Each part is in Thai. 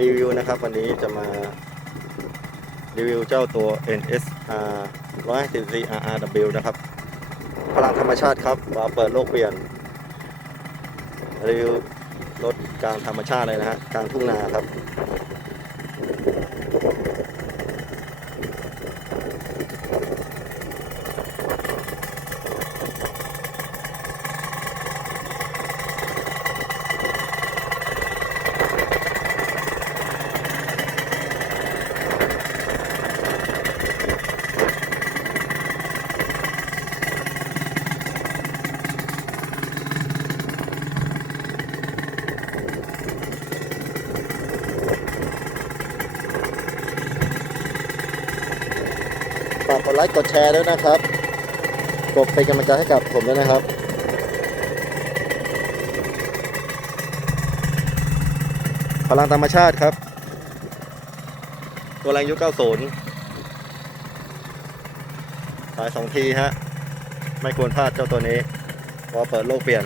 รีวิวนะครับวันนี้จะมารีวิวเจ้าตัว NSR 154 RRW นะครับ พลังธรรมชาติครับวาเปิดโลกเปลี่ยน รีวิวรถกลางธรรมชาติเลยนะฮะกลางทุ่งนาครับากกดไลค์กดแชร์ด้วยนะครับกดเป็นกำลังใจให้กับผมด้วยนะครับพลังธรรมชาติครับ ตัวแรงยุค90สายสองทีฮะ ไม่ควรพลาดเจ้าตัวนี้พราะว่าเปิดโลกเปลี่ยน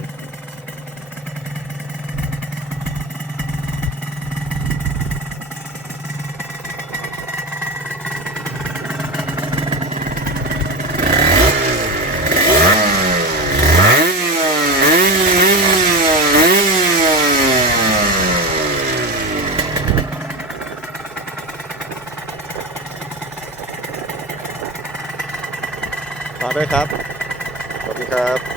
ฝากด้วยครับ สวัสดีครับ